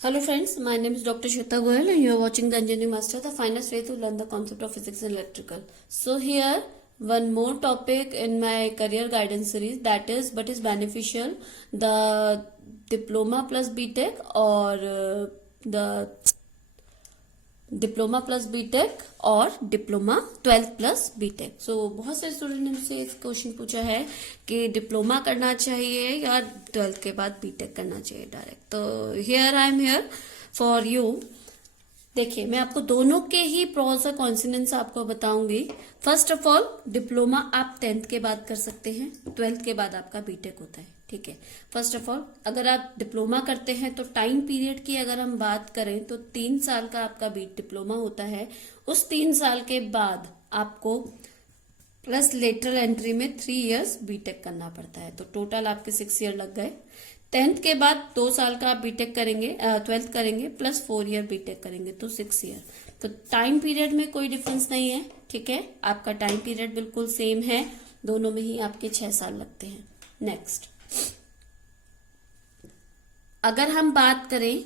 Hello friends, my name is Dr. Shweta Goyal and you are watching the Engineering Master, the finest way to learn the concept of physics and electrical. So here, one more topic in my career guidance series, that is what is beneficial, the diploma plus BTech or the diploma plus BTech और diploma 12th plus BTech. So बहुत सारे student ने मुझसे इस question पूछा है कि diploma करना चाहिए या 12th के बाद बीटेक करना चाहिए डायरेक्ट। तो here I am here for you. देखिए, मैं आपको दोनों के ही प्रॉस और कॉन्सिनेंस आपको बताऊंगी। फर्स्ट ऑफ ऑल, डिप्लोमा आप 10th के बाद कर सकते हैं, 12th के बाद आपका बीटेक होता है। ठीक है, फर्स्ट ऑफ ऑल अगर आप डिप्लोमा करते हैं तो टाइम पीरियड की अगर हम बात करें तो 3 साल का आपका डिप्लोमा होता है। उस 3 साल के बाद आपको प्लस लेटरल एंट्री में 3 इयर्स बीटेक करना पड़ता है, तो टोटल आपके 6 ईयर लग गए। 10th के बाद 2 साल का आप बीटेक करेंगे, 12th करेंगे प्लस 4 ईयर बीटेक करेंगे, तो 6 ईयर। तो टाइम पीरियड में कोई डिफरेंस नहीं है। ठीक है, आपका टाइम पीरियड बिल्कुल सेम है, दोनों में ही आपके 6 साल लगते हैं। नेक्स्ट, अगर हम बात करें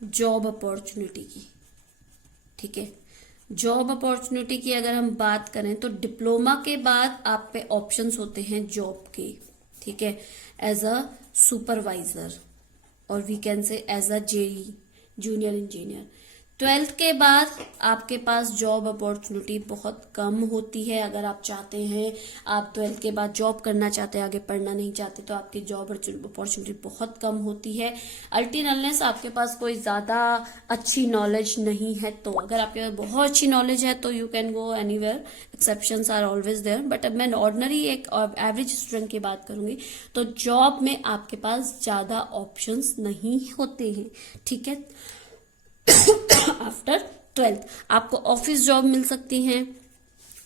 जॉब अपॉर्चुनिटी की, ठीक है, जॉब अपॉर्चुनिटी की अगर हम बात करें तो डिप्लोमा के बाद आप पे ऑप्शंस होते हैं जॉब के। ठीक है, एज अ सुपरवाइजर और we can say as a JE junior engineer. 12th के बाद आपके पास जॉब अपॉर्चुनिटी बहुत कम होती है। अगर आप चाहते हैं, आप 12th के बाद जॉब करना चाहते हैं, आगे पढ़ना नहीं चाहते, तो आपकी जॉब अपॉर्चुनिटी बहुत कम होती है। अल्टील अनलेस आपके पास कोई ज्यादा अच्छी नॉलेज नहीं है। तो अगर आपके पास बहुत अच्छी नॉलेज है तो you can go anywhere, exceptions are always there. But अब मैं ऑर्डिनरी एक एवरेज स्टूडेंट की बात करूंगी तो जॉब में आपके पास ज्यादा ऑप्शंस नहीं होते हैं। ठीक है, आफ्टर 12th आपको ऑफिस जॉब मिल सकती हैं।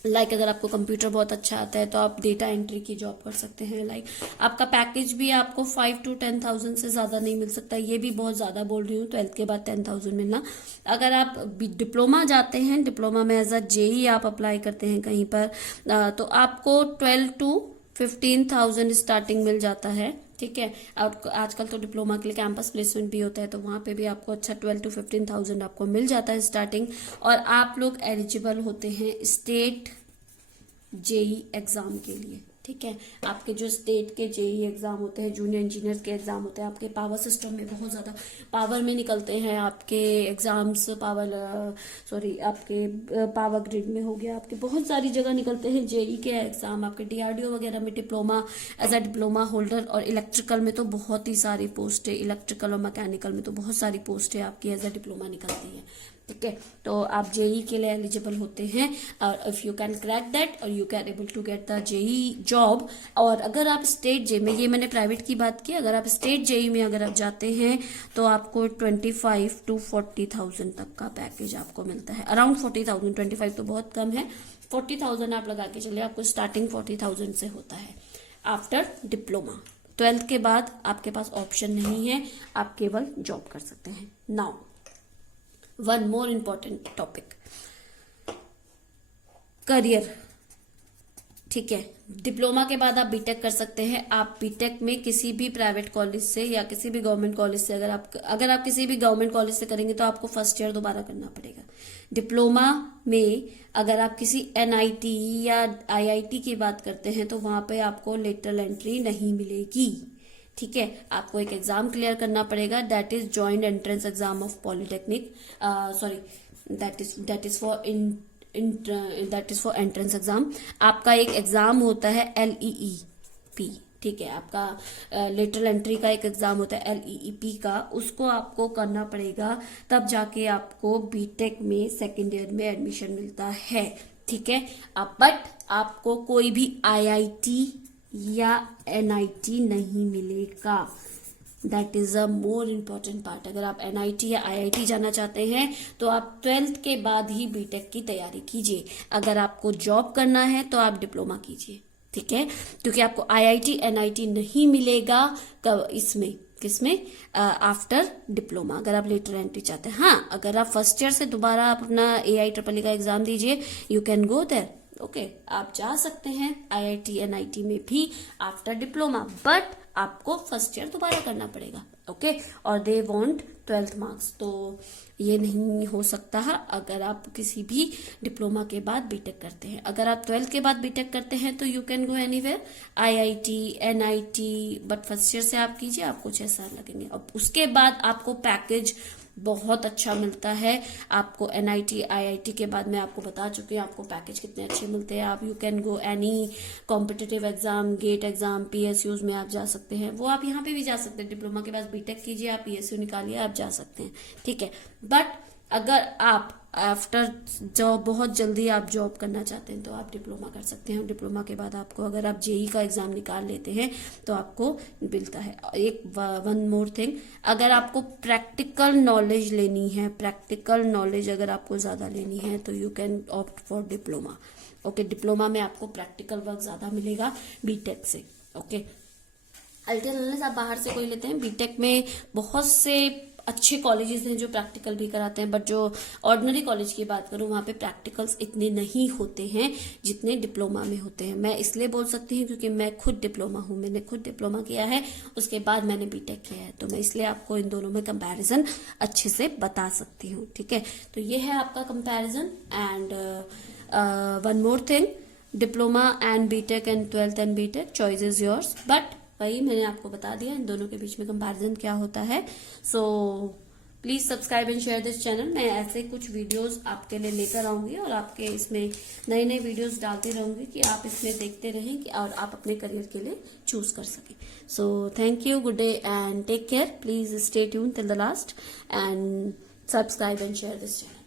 लाइक अगर आपको कंप्यूटर बहुत अच्छा आता है तो आप डेटा एंट्री की जॉब कर सकते हैं। लाइक आपका पैकेज भी आपको 5 to 10,000 से ज्यादा नहीं मिल सकता, ये भी बहुत ज्यादा बोल रही हूँ। 12th के बाद 10,000 मिलना। अगर आप डिप्लोमा जाते हैं, डिप्लोमा में एज अ जेई आप अप्लाई करते हैं कहीं पर, तो आपको 12 to 15,000 स्टार्टिंग मिल जाता है। ठीक है, और आजकल तो डिप्लोमा के लिए कैंपस प्लेसमेंट भी होता है, तो वहां पे भी आपको अच्छा 12 to 15,000 आपको मिल जाता है स्टार्टिंग। और आप लोग एलिजिबल होते हैं स्टेट जेई एग्जाम के लिए। ठीक है, आपके जो स्टेट के जेई एग्जाम होते हैं, जूनियर इंजीनियर के एग्जाम होते हैं, आपके पावर सिस्टम में बहुत ज्यादा पावर में निकलते हैं आपके एग्जाम्स। आपके पावर ग्रिड में हो गया, आपके बहुत सारी जगह निकलते हैं जेई के एग्जाम। आपके डीआरडीओ वगैरह में diploma, as a diploma holder, और इलेक्ट्रिकल में तो बहुत ही सारी पोस्ट है, इलेक्ट्रिकल और मैकेनिकल में तो बहुत सारी पोस्ट है आपकी एज अ डिप्लोमा निकलती है। ठीक है, तो आप जेई के लिए एलिजिबल होते हैं, और if you can crack that और you can able to get the JE job. और अगर आप स्टेट जेई में, ये मैंने प्राइवेट की बात की, अगर आप स्टेट जेई में अगर आप जाते हैं तो आपको 25 to 40,000 तक का पैकेज आपको मिलता है। अराउंड 40,000, 25 तो बहुत कम है, 40,000 आप लगा के चलिए, आपको स्टार्टिंग 40,000 से होता है आफ्टर डिप्लोमा। 12th के बाद आपके पास ऑप्शन नहीं है, आप केवल जॉब कर सकते हैं। Now one more important topic, career. ठीक है, डिप्लोमा के बाद आप बीटेक कर सकते हैं। आप बीटेक में किसी भी प्राइवेट कॉलेज से या किसी भी गवर्नमेंट कॉलेज से, अगर आप किसी भी गवर्नमेंट कॉलेज से करेंगे तो आपको फर्स्ट ईयर दोबारा करना पड़ेगा। डिप्लोमा में अगर आप किसी एनआईटी या आईआईटी की बात करते हैं तो वहां पे आपको लेटरल एंट्री नहीं मिलेगी। ठीक है, आपको एक एग्जाम क्लियर करना पड़ेगा, that is joint entrance exam of polytechnic, that is for entrance exam. आपका एक एग्जाम होता है LEEP। ठीक है, आपका लेटरल एंट्री का एक एग्जाम होता है LEEP का, उसको आपको करना पड़ेगा, तब जाके आपको बीटेक में सेकेंड ईयर में एडमिशन मिलता है। ठीक है, बट आपको कोई भी IIT या NIT नहीं मिलेगा। That is a more important part. अगर आप NIT या IIT जाना चाहते हैं तो आप 12th के बाद ही बीटेक की तैयारी कीजिए। अगर आपको जॉब करना है तो आप डिप्लोमा कीजिए। ठीक है, क्योंकि आपको IIT NIT नहीं मिलेगा इसमें, किसमें, आफ्टर डिप्लोमा, अगर आप लेटर एंट्री चाहते हैं। हाँ, अगर आप फर्स्ट ईयर से दोबारा आप अपना AIEEE का एग्जाम दीजिए, you can go there. Okay, आप जा सकते हैं IIT NIT में भी आफ्टर डिप्लोमा, बट आपको फर्स्ट ईयर दोबारा करना पड़ेगा। ओके, और दे वांट 12th मार्क्स, तो ये नहीं हो सकता है अगर आप किसी भी डिप्लोमा के बाद बीटेक करते हैं। अगर आप 12th के बाद बीटेक करते हैं तो you can go anywhere, IIT, NIT, but first year से आप कीजिए, आपको 6 साल लगेंगे। अब उसके बाद आपको पैकेज बहुत अच्छा मिलता है। आपको एनआईटी, आईआईटी के बाद मैं आपको बता चुकी हूँ आपको पैकेज कितने अच्छे मिलते हैं। आप you can go any competitive exam, GATE exam, PSUs में आप जा सकते हैं। वो आप यहाँ पे भी जा सकते हैं, डिप्लोमा के बाद बीटेक कीजिए, आप पीएसयू निकालिए, आप जा सकते हैं, ठीक है। बट अगर आप आफ्टर जॉब बहुत जल्दी आप जॉब करना चाहते हैं तो आप डिप्लोमा कर सकते हैं। डिप्लोमा के बाद आपको अगर आप जेई का एग्जाम निकाल लेते हैं तो आपको मिलता है। एक वन मोर थिंग, अगर आपको प्रैक्टिकल नॉलेज लेनी है, प्रैक्टिकल नॉलेज अगर आपको ज्यादा लेनी है तो you can opt for diploma. Okay, diploma में आपको प्रैक्टिकल वर्क ज्यादा मिलेगा बीटेक से। ओके, अल्टरनेटिव आप बाहर से कोई लेते हैं, बीटेक में बहुत से अच्छे कॉलेजेस हैं जो प्रैक्टिकल भी कराते हैं, बट जो ऑर्डिनरी कॉलेज की बात करूं वहां पे प्रैक्टिकल्स इतने नहीं होते हैं जितने डिप्लोमा में होते हैं। मैं इसलिए बोल सकती हूँ क्योंकि मैं खुद डिप्लोमा हूं, मैंने खुद डिप्लोमा किया है, उसके बाद मैंने बीटेक किया है, तो मैं इसलिए आपको इन दोनों में कंपैरिजन अच्छे से बता सकती हूँ, ठीक है। तो ये है आपका comparison. And one more thing, diploma and BTech and 12th and BTech, choice is yours, but वही मैंने आपको बता दिया इन दोनों के बीच में कंपैरिजन क्या होता है। So please subscribe and share this channel. मैं ऐसे कुछ वीडियोस आपके लिए लेकर आऊंगी और आपके इसमें नए नए वीडियोस डालती रहूंगी कि आप इसमें देखते रहें कि और आप अपने करियर के लिए चूज कर सकें। So thank you, good day and take care. Please stay tune till the last and subscribe and share this channel.